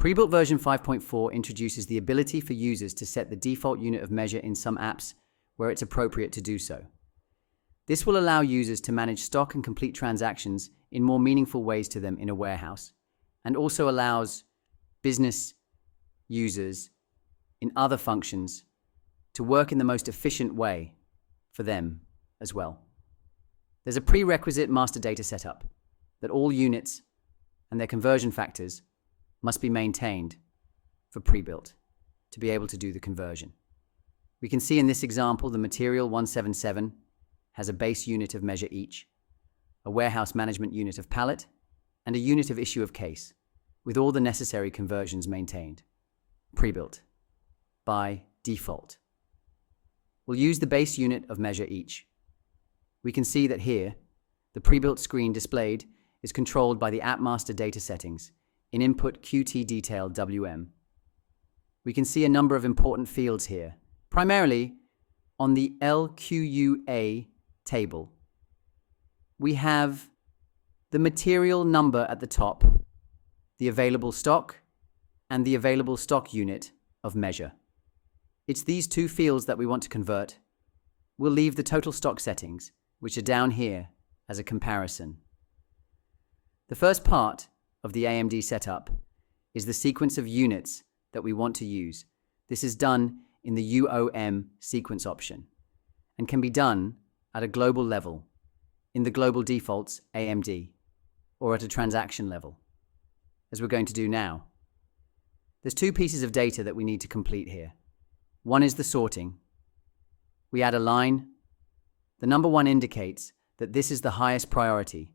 PreBilt version 5.4 introduces the ability for users to set the default unit of measure in some apps where it's appropriate to do so. This will allow users to manage stock and complete transactions in more meaningful ways to them in a warehouse, and also allows business users in other functions to work in the most efficient way for them as well. There's a prerequisite master data setup that all units and their conversion factors must be maintained for PreBilt to be able to do the conversion. We can see in this example the material 177 has a base unit of measure each, a warehouse management unit of pallet, and a unit of issue of case, with all the necessary conversions maintained. PreBilt, by default, will use the base unit of measure each. We can see that here, the PreBilt screen displayed is controlled by the App Master data settings in Input Qt Detail WM. We can see a number of important fields here, primarily on the LQUA table. We have the material number at the top, the available stock, and the available stock unit of measure. It's these two fields that we want to convert. We'll leave the total stock settings, which are down here, as a comparison. The first part of the AMD setup is the sequence of units that we want to use. This is done in the UOM sequence option and can be done at a global level in the global defaults AMD or at a transaction level, as we're going to do now. There's two pieces of data that we need to complete here. One is the sorting. We add a line. The number 1 indicates that this is the highest priority,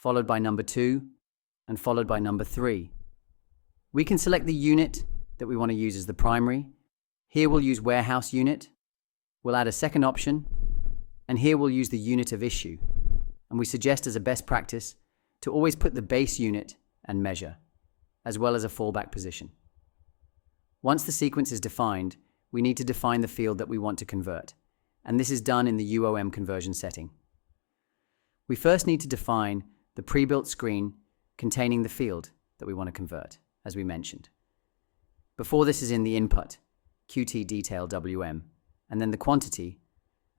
followed by number 2, and followed by number 3. We can select the unit that we want to use as the primary. Here we'll use warehouse unit. We'll add a second option, and here we'll use the unit of issue. And we suggest as a best practice to always put the base unit and measure, as well as a fallback position. Once the sequence is defined, we need to define the field that we want to convert, and this is done in the UOM conversion setting. We first need to define the PreBilt screen containing the field that we want to convert, as we mentioned. Before this is in the input, Qt Detail WM, and then the quantity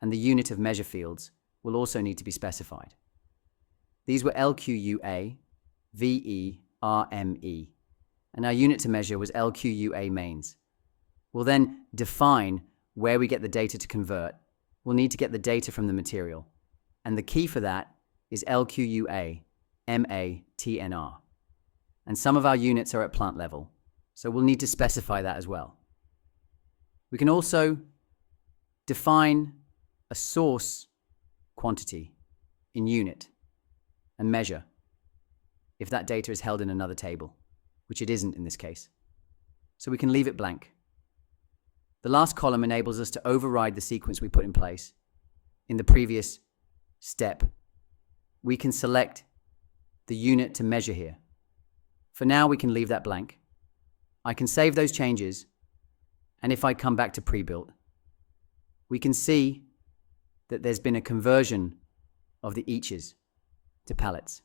and the unit of measure fields will also need to be specified. These were LQUA, VE, RME, and our unit to measure was LQUA mains. We'll then define where we get the data to convert. We'll need to get the data from the material, and the key for that is LQUA, MATNR. And some of our units are at plant level, so we'll need to specify that as well. We can also define a source quantity in unit and measure if that data is held in another table, which it isn't in this case. So we can leave it blank. The last column enables us to override the sequence we put in place. In the previous step, we can select the unit to measure here. For now, we can leave that blank. I can save those changes, and if I come back to PreBilt, we can see that there's been a conversion of the eaches to pallets.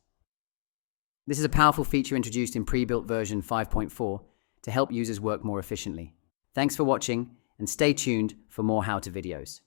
This is a powerful feature introduced in PreBilt version 5.4 to help users work more efficiently. Thanks for watching, and stay tuned for more how-to videos.